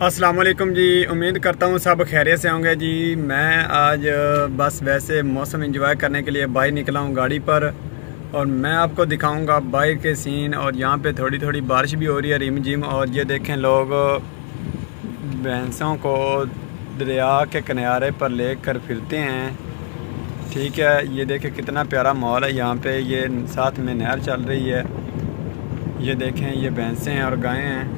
अस्सलाम वालेकुम जी। उम्मीद करता हूँ सब खैरियत से होंगे जी। मैं आज बस वैसे मौसम एंजॉय करने के लिए बाहर निकला हूँ गाड़ी पर, और मैं आपको दिखाऊंगा बाहर के सीन। और यहाँ पे थोड़ी थोड़ी बारिश भी हो रही है रिम झिम। और ये देखें, लोग भैंसों को दरिया के किनारे पर लेकर फिरते हैं। ठीक है, ये देखें कितना प्यारा माहौल है यहाँ पे। ये साथ में नहर चल रही है। ये देखें, ये भैंसें हैं और गायें हैं।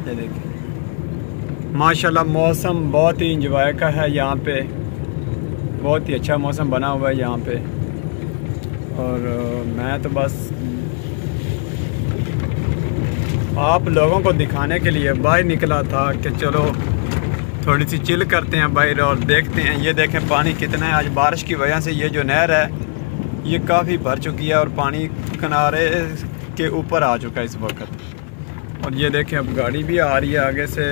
ये देखें, माशाल्लाह मौसम बहुत ही इंजॉय का है यहाँ पे। बहुत ही अच्छा मौसम बना हुआ है यहाँ पे। और मैं तो बस आप लोगों को दिखाने के लिए बाहर निकला था कि चलो थोड़ी सी चिल करते हैं बाहर और देखते हैं। ये देखें पानी कितना है। आज बारिश की वजह से ये जो नहर है ये काफ़ी भर चुकी है और पानी किनारे के ऊपर आ चुका है इस वक्त। और ये देखें, अब गाड़ी भी आ रही है आगे से।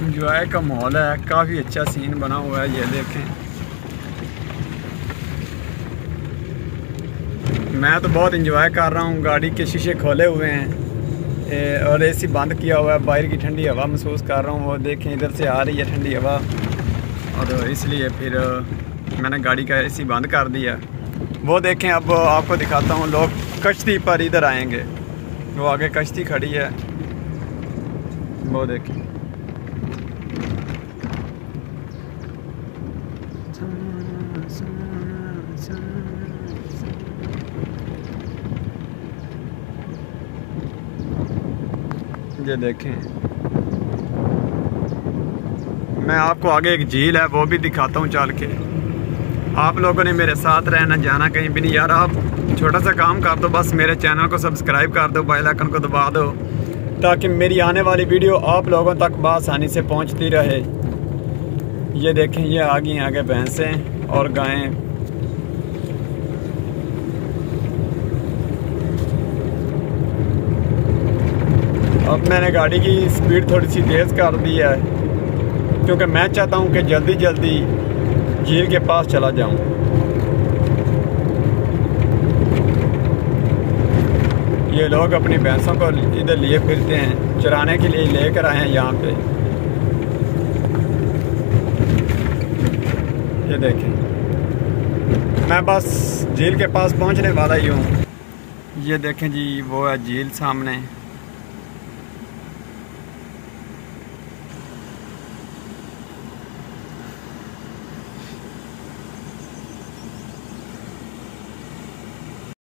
इंजॉय का माहौल है, काफ़ी अच्छा सीन बना हुआ है। ये देखें, मैं तो बहुत इंजॉय कर रहा हूँ। गाड़ी के शीशे खोले हुए हैं और एसी बंद किया हुआ है। बाहर की ठंडी हवा महसूस कर रहा हूँ। वो देखें, इधर से आ रही है ठंडी हवा, और इसलिए फिर मैंने गाड़ी का एसी बंद कर दिया। वो देखें, अब आपको दिखाता हूँ। लोग कश्ती पर इधर आएंगे। वो आगे कश्ती खड़ी है, वो देखें। ये देखें, मैं आपको आगे एक झील है वो भी दिखाता हूँ चल के। आप लोगों ने मेरे साथ रहना, जाना कहीं भी नहीं। यार आप छोटा सा काम कर दो, बस मेरे चैनल को सब्सक्राइब कर दो, बेल आइकन को दबा दो, ताकि मेरी आने वाली वीडियो आप लोगों तक बआसानी से पहुंचती रहे। ये देखें, ये आगे भैंसें और गायें। अब मैंने गाड़ी की स्पीड थोड़ी सी तेज़ कर दी है, क्योंकि मैं चाहता हूं कि जल्दी जल्दी झील के पास चला जाऊं। ये लोग अपनी भैंसों को इधर लिए फिरते हैं, चराने के लिए लेकर आए हैं यहाँ पे। ये देखें, मैं बस झील के पास पहुँचने वाला ही हूँ। ये देखें जी, वो है झील सामने।